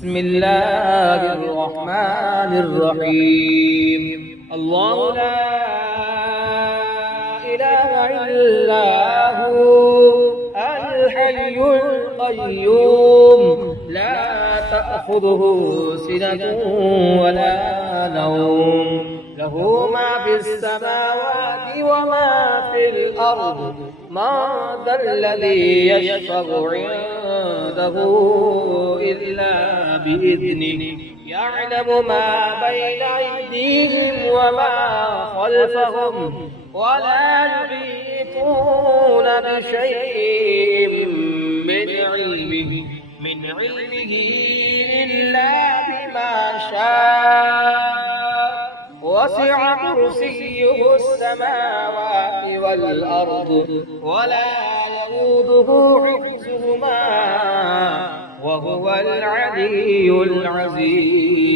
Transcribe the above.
بسم الله الرحمن الرحيم. الله لا إله إلا هو الحي القيوم لا تأخذه سنة ولا نوم له ما في السماوات وما في الأرض من ذا الذي يشفع عنده إلا بإذنه يعلم ما بين أيديهم وما خلفهم ولا يحيطون بشيء من علمه إلا بما شاء وسع كرسيه السماوات والأرض ولا يؤوده حفظهما وهو العلي العظيم.